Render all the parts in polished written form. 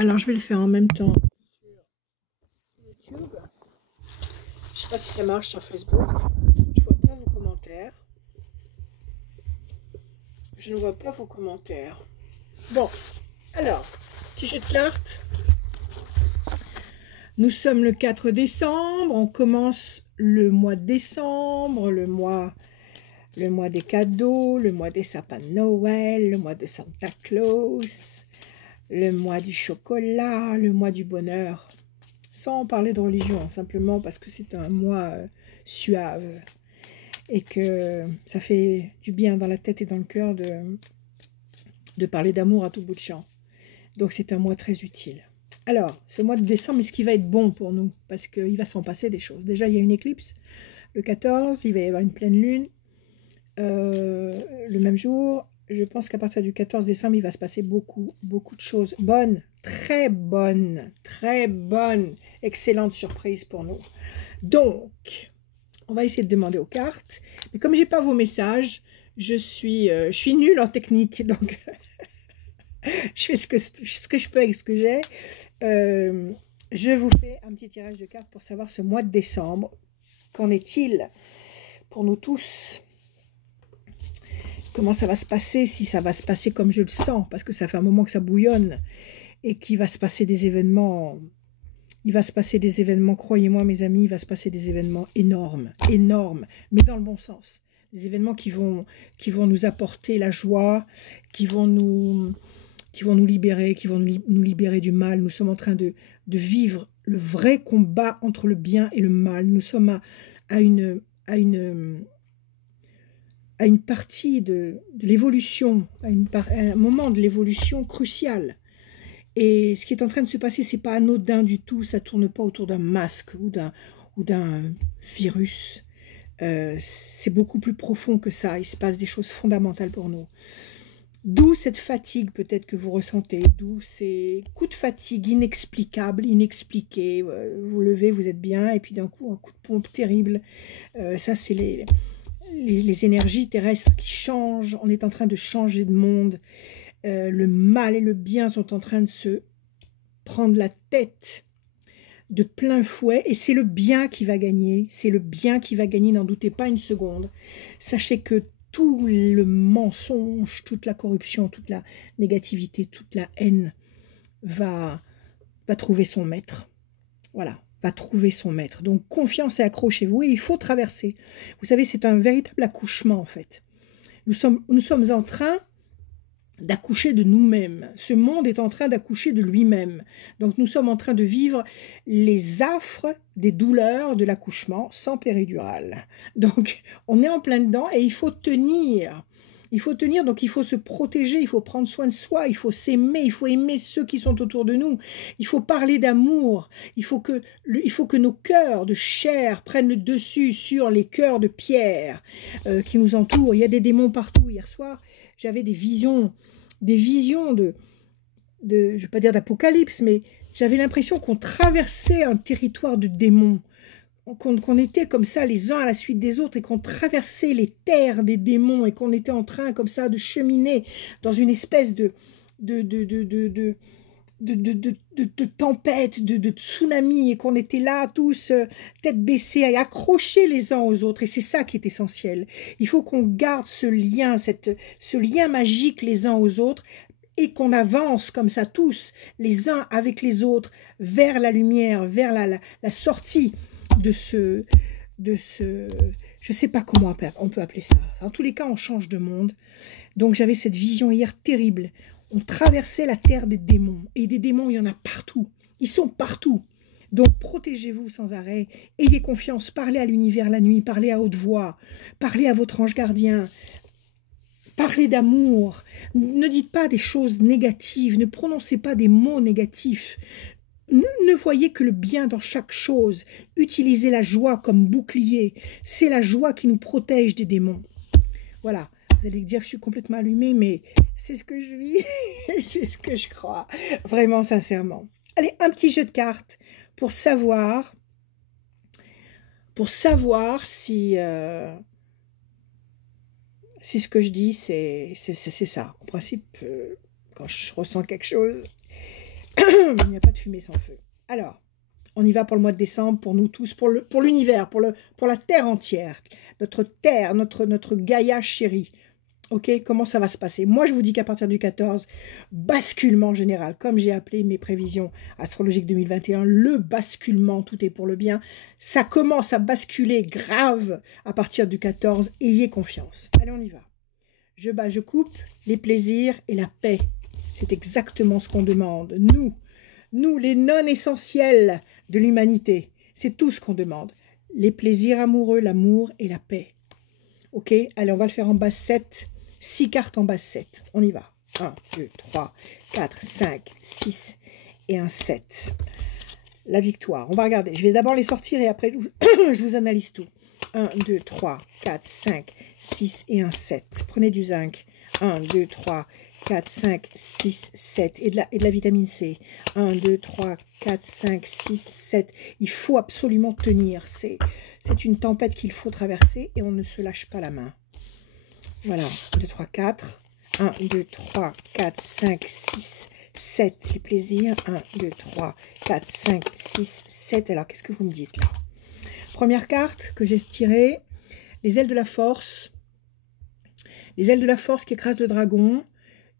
Alors, je vais le faire en même temps sur YouTube. Je ne sais pas si ça marche sur Facebook. Je ne vois pas vos commentaires. Je ne vois pas vos commentaires. Bon, alors, petit jeu de cartes. Nous sommes le 4 décembre. On commence le mois de décembre, le mois des cadeaux, le mois des sapins de Noël, le mois de Santa Claus, le mois du chocolat, le mois du bonheur. Sans parler de religion, simplement parce que c'est un mois suave et que ça fait du bien dans la tête et dans le cœur de parler d'amour à tout bout de champ. Donc c'est un mois très utile. Alors, ce mois de décembre, est-ce qu'il va être bon pour nous? Parce qu'il va s'en passer des choses. Déjà, il y a une éclipse. Le 14, il va y avoir une pleine lune. Le même jour, je pense qu'à partir du 14 décembre, il va se passer beaucoup de choses bonnes, très bonnes, excellente surprise pour nous. Donc, on va essayer de demander aux cartes. Mais comme j'ai pas vos messages, je suis nulle en technique, donc je fais ce que je peux avec ce que j'ai. Je vous fais un petit tirage de cartes pour savoir ce mois de décembre. Qu'en est-il pour nous tous? Comment ça va se passer, si ça va se passer comme je le sens, parce que ça fait un moment que ça bouillonne et qu'il va se passer des événements. Il va se passer des événements, croyez-moi mes amis, il va se passer des événements énormes, mais dans le bon sens. Des événements qui vont nous apporter la joie, qui vont nous libérer, qui vont nous libérer du mal. Nous sommes en train de vivre le vrai combat entre le bien et le mal. Nous sommes à une partie de l'évolution, à un moment de l'évolution crucial. Et ce qui est en train de se passer, c'est pas anodin du tout, ça tourne pas autour d'un masque ou d'un virus. C'est beaucoup plus profond que ça, il se passe des choses fondamentales pour nous. D'où cette fatigue peut-être que vous ressentez, d'où ces coups de fatigue inexplicables, inexpliqués. Vous levez, vous êtes bien, et puis d'un coup, un coup de pompe terrible. Ça, c'est les énergies terrestres qui changent. On est en train de changer de monde. Le mal et le bien sont en train de se prendre la tête de plein fouet, et c'est le bien qui va gagner. C'est le bien qui va gagner, n'en doutez pas une seconde. Sachez que tout le mensonge, toute la corruption, toute la négativité, toute la haine va trouver son maître. Voilà, va trouver son maître. Donc confiance et accrochez-vous, et il faut traverser. Vous savez, c'est un véritable accouchement en fait. Nous sommes en train d'accoucher de nous-mêmes. Ce monde est en train d'accoucher de lui-même. Donc nous sommes en train de vivre les affres des douleurs de l'accouchement sans péridurale. Donc on est en plein dedans et il faut tenir. Il faut tenir, donc il faut se protéger, il faut prendre soin de soi, il faut s'aimer, il faut aimer ceux qui sont autour de nous, il faut parler d'amour, il faut que nos cœurs de chair prennent le dessus sur les cœurs de pierre qui nous entourent. Il y a des démons partout. Hier soir, j'avais des visions de je ne vais pas dire d'apocalypse, mais j'avais l'impression qu'on traversait un territoire de démons, qu'on était comme ça les uns à la suite des autres et qu'on traversait les terres des démons et qu'on était en train comme ça de cheminer dans une espèce de tempête, de tsunami, et qu'on était là tous tête baissée, à accrocher les uns aux autres. Et c'est ça qui est essentiel. Il faut qu'on garde ce lien, ce lien magique les uns aux autres, et qu'on avance comme ça tous, les uns avec les autres, vers la lumière, vers la sortie de ce, je ne sais pas comment on peut appeler ça. En tous les cas, on change de monde. Donc j'avais cette vision hier terrible. On traversait la terre des démons. Et des démons, il y en a partout. Ils sont partout. Donc protégez-vous sans arrêt. Ayez confiance. Parlez à l'univers la nuit. Parlez à haute voix. Parlez à votre ange gardien. Parlez d'amour. Ne dites pas des choses négatives. Ne prononcez pas des mots négatifs. Ne voyez que le bien dans chaque chose. Utilisez la joie comme bouclier. C'est la joie qui nous protège des démons. Voilà. Vous allez dire que je suis complètement allumée, mais c'est ce que je vis, c'est ce que je crois, vraiment sincèrement. Allez, un petit jeu de cartes pour savoir si ce que je dis, c'est ça. En principe, quand je ressens quelque chose, Il n'y a pas de fumée sans feu. Alors, on y va pour le mois de décembre, pour nous tous, pour l'univers, pour la Terre entière. Notre Terre, notre Gaïa chérie. Ok, comment ça va se passer? Moi, je vous dis qu'à partir du 14, basculement général, comme j'ai appelé mes prévisions astrologiques 2021, le basculement, tout est pour le bien. Ça commence à basculer grave à partir du 14. Ayez confiance. Allez, on y va. Je coupe les plaisirs et la paix. C'est exactement ce qu'on demande. Nous, les non-essentiels de l'humanité, c'est tout ce qu'on demande. Les plaisirs amoureux, l'amour et la paix. Ok, allez, on va le faire en base 7. 6 cartes en base 7. On y va. 1, 2, 3, 4, 5, 6 et un 7. La victoire. On va regarder. Je vais d'abord les sortir et après, je vous analyse tout. 1, 2, 3, 4, 5, 6 et un 7. Prenez du zinc. 1, 2, 3, 4, 5, 6, 7. Et de la vitamine C. 1, 2, 3, 4, 5, 6, 7. Il faut absolument tenir. C'est une tempête qu'il faut traverser et on ne se lâche pas la main. Voilà. 1, 2, 3, 4. 1, 2, 3, 4, 5, 6, 7. Les plaisirs. 1, 2, 3, 4, 5, 6, 7. Alors, qu'est-ce que vous me dites là? Première carte que j'ai tirée. Les ailes de la force. Les ailes de la force qui écrasent le dragon.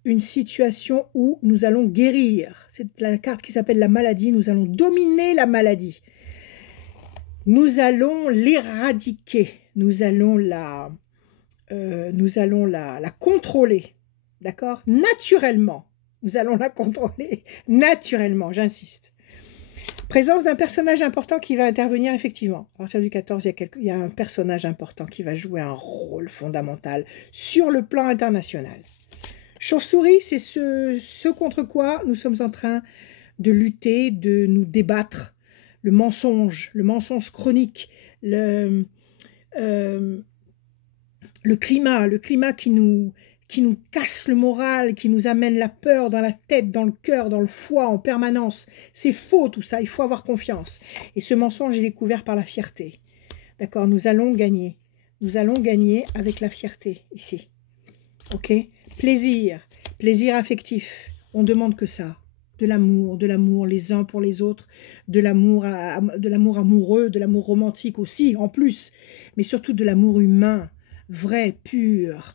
Une situation où nous allons guérir. C'est la carte qui s'appelle la maladie. Nous allons dominer la maladie. Nous allons l'éradiquer. Nous allons la contrôler. D'accord? Naturellement. Nous allons la contrôler. Naturellement, j'insiste. Présence d'un personnage important qui va intervenir effectivement. À partir du 14, il y a un personnage important qui va jouer un rôle fondamental sur le plan international. Chauve-souris, c'est ce contre quoi nous sommes en train de lutter, de nous débattre. Le mensonge chronique, le climat qui nous casse le moral, qui nous amène la peur dans la tête, dans le cœur, dans le foie en permanence. C'est faux tout ça, il faut avoir confiance. Et ce mensonge, il est couvert par la fierté. D'accord, nous allons gagner. Nous allons gagner avec la fierté ici. Ok? Plaisir affectif. On demande que ça. De l'amour les uns pour les autres, de l'amour amoureux, de l'amour romantique aussi, en plus, mais surtout de l'amour humain, vrai, pur,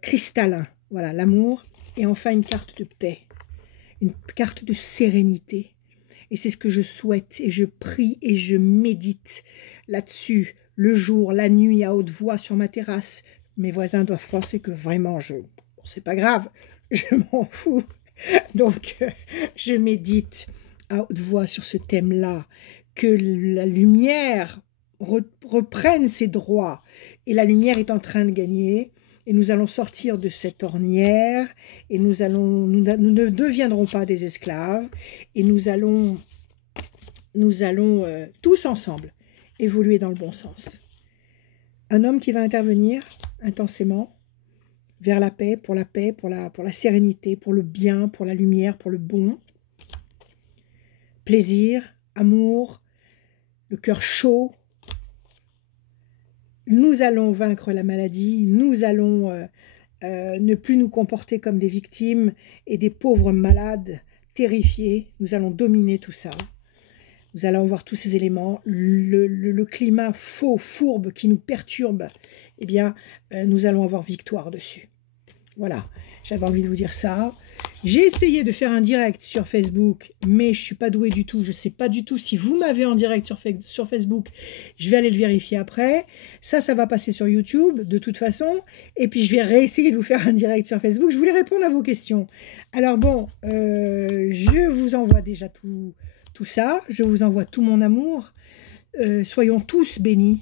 cristallin. Voilà, l'amour. Et enfin, une carte de paix, une carte de sérénité. Et c'est ce que je souhaite, et je prie, et je médite là-dessus, le jour, la nuit, à haute voix, sur ma terrasse. Mes voisins doivent penser que vraiment, bon, c'est pas grave, je m'en fous. Donc, je médite à haute voix sur ce thème-là, que la lumière reprenne ses droits. Et la lumière est en train de gagner. Et nous allons sortir de cette ornière. Et nous ne deviendrons pas des esclaves. Et nous allons tous ensemble évoluer dans le bon sens. Un homme qui va intervenir intensément vers la paix, pour la sérénité, pour le bien, pour la lumière, pour le bon. Plaisir, amour, le cœur chaud. Nous allons vaincre la maladie, nous allons ne plus nous comporter comme des victimes et des pauvres malades terrifiés. Nous allons dominer tout ça. Nous allons voir tous ces éléments. Le climat faux, fourbe qui nous perturbe, eh bien, nous allons avoir victoire dessus. Voilà, j'avais envie de vous dire ça. J'ai essayé de faire un direct sur Facebook, mais je ne suis pas douée du tout. Je ne sais pas du tout si vous m'avez en direct sur Facebook. Je vais aller le vérifier après. Ça va passer sur YouTube, de toute façon. Et puis, je vais réessayer de vous faire un direct sur Facebook. Je voulais répondre à vos questions. Alors bon, je vous envoie déjà tout ça. Je vous envoie tout mon amour. Soyons tous bénis.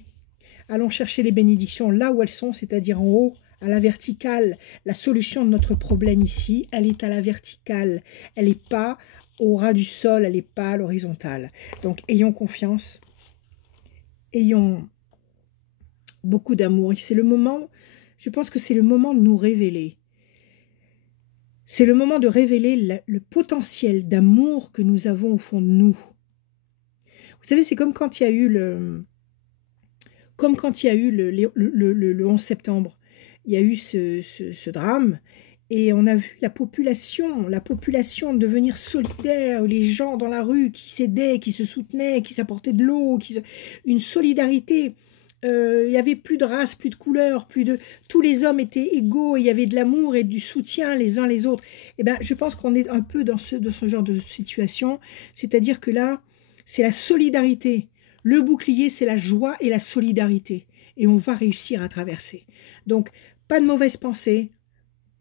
Allons chercher les bénédictions là où elles sont, c'est-à-dire en haut, à la verticale. La solution de notre problème ici, elle est à la verticale. Elle n'est pas au ras du sol, elle n'est pas à l'horizontale. Donc, ayons confiance. Ayons beaucoup d'amour. C'est le moment, je pense que c'est le moment de nous révéler. C'est le moment de révéler le potentiel d'amour que nous avons au fond de nous. Vous savez, c'est comme quand il y a eu le 11 septembre. Il y a eu ce drame Et on a vu la population devenir solidaire, les gens dans la rue qui s'aidaient, qui se soutenaient, qui s'apportaient de l'eau, une solidarité. Il n'y avait plus de race, plus de couleur, tous les hommes étaient égaux, il y avait de l'amour et du soutien les uns les autres. Et ben, je pense qu'on est un peu dans ce genre de situation, c'est-à-dire que là, c'est la solidarité. Le bouclier, c'est la joie et la solidarité. Et on va réussir à traverser. Donc, pas de mauvaises pensées.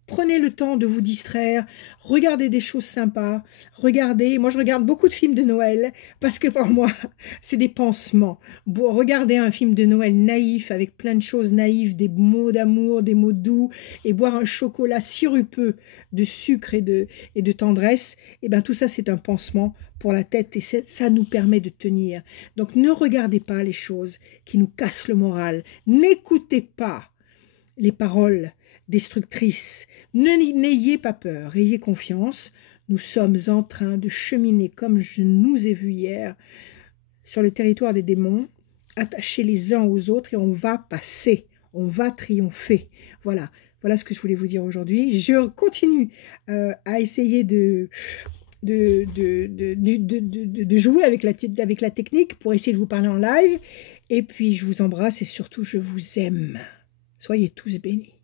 Prenez le temps de vous distraire, regardez des choses sympas, moi je regarde beaucoup de films de Noël, parce que pour moi, c'est des pansements. Regardez un film de Noël naïf, avec plein de choses naïves, des mots d'amour, des mots doux, et boire un chocolat sirupeux de sucre et de tendresse, et bien tout ça c'est un pansement pour la tête, et ça nous permet de tenir. Donc ne regardez pas les choses qui nous cassent le moral, n'écoutez pas les paroles destructrices. N'ayez pas peur, ayez confiance. Nous sommes en train de cheminer, comme je nous ai vu hier, sur le territoire des démons, attachés les uns aux autres, et on va passer, on va triompher. Voilà ce que je voulais vous dire aujourd'hui. Je continue à essayer de jouer avec la technique pour essayer de vous parler en live. Et puis, je vous embrasse et surtout, je vous aime. Soyez tous bénis.